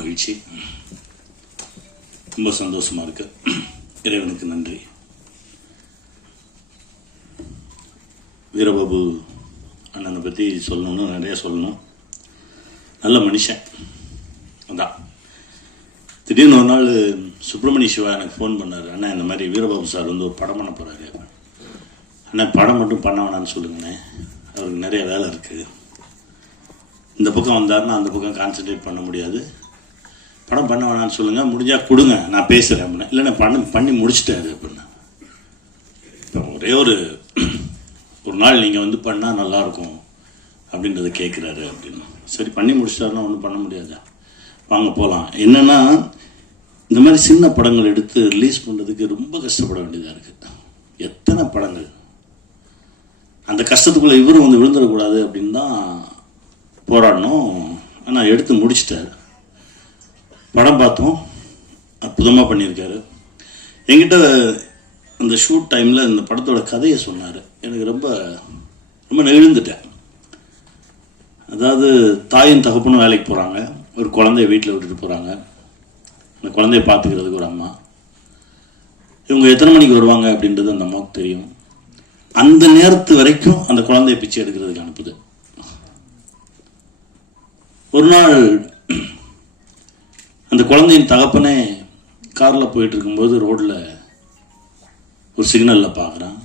மகிழ்ச்சி. ரொம்ப சந்தோஷமா இருக்கு. இறைவனுக்கு நன்றி. வீரபாபு அண்ணனை பற்றி சொல்லணும்னு நிறைய சொல்லணும். நல்ல மனுஷன். அதான். திடீர்னு ஒரு நாள் சுப்பிரமணிய சிவா எனக்கு ஃபோன் பண்ணார். அண்ணா இந்த மாதிரி வீரபாபு சார் வந்து ஒரு படம் பண்ண போகிறாரு அண்ணா படம் மட்டும் பண்ண வேணாம்னு சொல்லுங்கண்ணே அவருக்கு நிறைய வேலை இருக்குது இந்த பக்கம் வந்தாருன்னா அந்த பக்கம் கான்சென்ட்ரேட் பண்ண முடியாது. படம் பண்ண வேணாம்னு சொல்லுங்கள் முடிஞ்சால் கொடுங்க நான் பேசுகிறேன் அப்படின்னா. இல்லைண்ணா பண்ண பண்ணி முடிச்சிட்டாரு அப்படின்னா. இப்போ ஒரே ஒரு ஒரு நாள் நீங்கள் வந்து பண்ணால் நல்லாயிருக்கும் அப்படின்றத கேட்குறாரு அப்படின்னு. சரி பண்ணி முடிச்சிட்டாருன்னா ஒன்றும் பண்ண முடியாதா? வாங்க போகலாம் என்னென்னா இந்த மாதிரி சின்ன படங்கள் எடுத்து ரிலீஸ் பண்ணுறதுக்கு ரொம்ப கஷ்டப்பட வேண்டியதாக இருக்குது எத்தனை படங்கள்? அந்த கஷ்டத்துக்குள்ளே இவரும் வந்து விழுந்துடக்கூடாது அப்படின்னு தான் போராடணும். ஆனால் எடுத்து முடிச்சிட்டாரு. படம் பார்த்தோம். அற்புதமாக பண்ணியிருக்காரு. என்கிட்ட அந்த ஷூட் டைமில் இந்த படத்தோட கதையை சொன்னார். எனக்கு ரொம்ப ரொம்ப நெகிழ்ந்துட்டேன். அதாவது தாயும் தகப்பனும் வேலைக்கு போகிறாங்க ஒரு குழந்தைய வீட்டில் விட்டுட்டு போகிறாங்க அந்த குழந்தைய பார்த்துக்கிறதுக்கு ஒரு அம்மா. இவங்க எத்தனை மணிக்கு வருவாங்க அப்படின்றது அந்த அம்மாவுக்கு தெரியும். அந்த நேரத்து வரைக்கும் அந்த குழந்தைய பிச்சை எடுக்கிறதுக்கு அனுப்புது. ஒரு நாள் அந்த குழந்தையின் தகப்பனே காரில் போயிட்டு இருக்கும்போது ரோட்டில் ஒரு சிக்னலில் பார்க்குறான்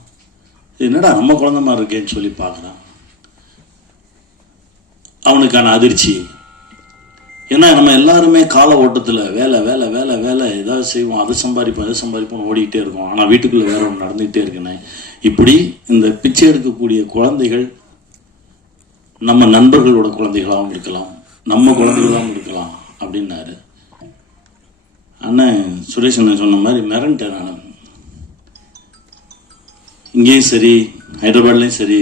என்னடா நம்ம குழந்தை மாதிரி இருக்கேன்னு சொல்லி பார்க்குறான் அவனுக்கான அதிர்ச்சி. ஏன்னா நம்ம எல்லாருமே கால ஓட்டத்தில் வேலை வேலை வேலை வேலை ஏதாவது செய்வோம் அதை சம்பாதிப்போம் அதை சம்பாதிப்போம் ஓடிக்கிட்டே இருக்கோம். ஆனால் வீட்டுக்குள்ளே வேற ஒன்று நடந்துகிட்டே இருக்குண்ணே இப்படி இந்த பிச்சை எடுக்கக்கூடிய குழந்தைகள் நம்ம நண்பர்களோட குழந்தைகளாகவும் இருக்கலாம். நம்ம குழந்தைகளாகவும் இருக்கலாம் அப்படின்னாரு. அண்ணன் சுரேஷ் அண்ணன் சொன்ன மாதிரி மிரண்டேன் நான். இங்கேயும் சரி ஹைதராபாத்லேயும் சரி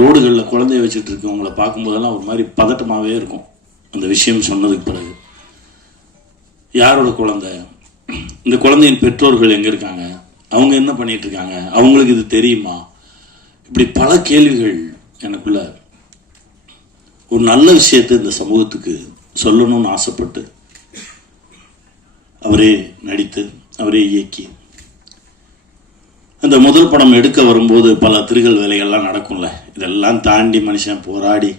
ரோடுகளில் குழந்தைய வச்சுட்டு இருக்கவங்கள பார்க்கும்போதெல்லாம் ஒரு மாதிரி பதட்டமாகவே இருக்கும். அந்த விஷயம் சொன்னதுக்கு பிறகு. யாரோட குழந்தை? இந்த குழந்தையின் பெற்றோர்கள் எங்கே இருக்காங்க? அவங்க என்ன பண்ணிட்டு இருக்காங்க? அவங்களுக்கு இது தெரியுமா? இப்படி பல கேள்விகள் எனக்குள்ள. ஒரு நல்ல விஷயத்தை இந்த சமூகத்துக்கு சொல்லணும்னு ஆசைப்பட்டு அவரே நடித்து அவரே இயக்கி. அந்த முதல் படம் எடுக்க வரும்போது பல திருகல் வேலைகள்லாம் நடக்கும்ல. இதெல்லாம் தாண்டி மனுஷன் போராடி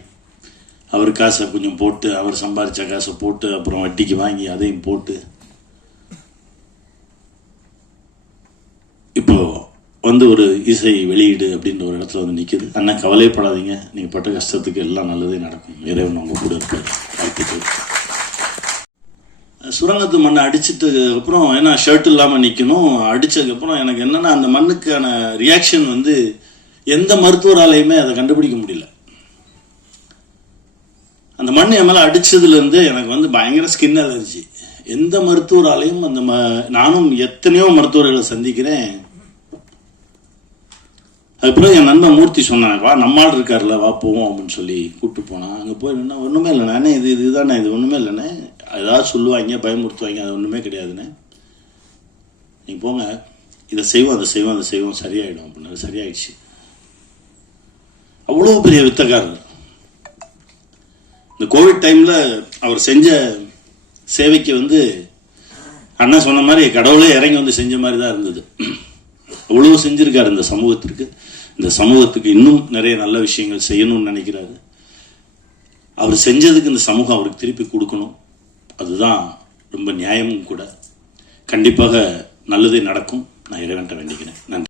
அவர் காசை கொஞ்சம் போட்டு அவர் சம்பாதிச்ச காசை போட்டு அப்புறம் வட்டிக்கு வாங்கி அதையும் போட்டு. இப்போ வந்து ஒரு இசை வெளியீடு அப்படின்ற ஒரு இடத்துல வந்து நிற்கிது அண்ணா கவலைப்படாதீங்க. நீங்கள் பட்ட கஷ்டத்துக்கு எல்லாம் நல்லதே நடக்கும். இறைவன் உங்கள் கூட இருப்பார் வாழ்த்துக்கள். சுரங்கத்து மண்ணை அடிச்சிட்டு அப்புறம் ஏன்னா ஷர்ட் இல்லாமல் நிற்கணும் அடித்ததுக்கப்புறம் எனக்கு என்னென்னா அந்த மண்ணுக்கான ரியாக்ஷன் வந்து எந்த மருத்துவராலையுமே அதை கண்டுபிடிக்க முடியல. அந்த மண் என் மேலே அடித்ததுலேருந்து எனக்கு வந்து பயங்கர ஸ்கின் அலர்ஜி எந்த மருத்துவராலையும் அந்த ம நானும் எத்தனையோ மருத்துவர்களை சந்திக்கிறேன். அதுக்கப்புறம் என் நண்பன் மூர்த்தி சொன்னான் வா நம்மால் இருக்கார்ல வா போவோம் அப்படின்னு சொல்லி கூப்பிட்டு போனான். அங்கே போய் என்ன ஒன்றுமே இல்லைண்ணே இது இது இதுதானே இது ஒன்றுமே இல்லைண்ணே ஏதாவது சொல்லுவாங்க பயமுறுத்துவாங்க அது ஒன்றுமே கிடையாதுண்ணே நீங்கள் போங்க. இதை செய்வோம் அதை செய்வோம் அதை செய்வோம். சரியாயிடும் அப்படின்னு. சரியாயிடுச்சு. அவ்வளோ பெரிய வித்தக்காரர். இந்த கோவிட் டைமில் அவர் செஞ்ச சேவைக்கு வந்து அண்ணன் சொன்ன மாதிரி கடவுளே இறங்கி வந்து செஞ்ச மாதிரி தான் இருந்தது. அவ்வளோ செஞ்சுருக்காரு இந்த சமூகத்திற்கு. இந்த சமூகத்துக்கு இன்னும் நிறைய நல்ல விஷயங்கள் செய்யணும்னு நினைக்கிறாரு. அவர் செஞ்சதுக்கு இந்த சமூகம் அவருக்கு திருப்பி கொடுக்கணும். அதுதான் ரொம்ப நியாயமும் கூட. கண்டிப்பாக நல்லதே நடக்கும். நான் இறைவன்ட்ட வேண்டிக்கிறேன். நன்றி.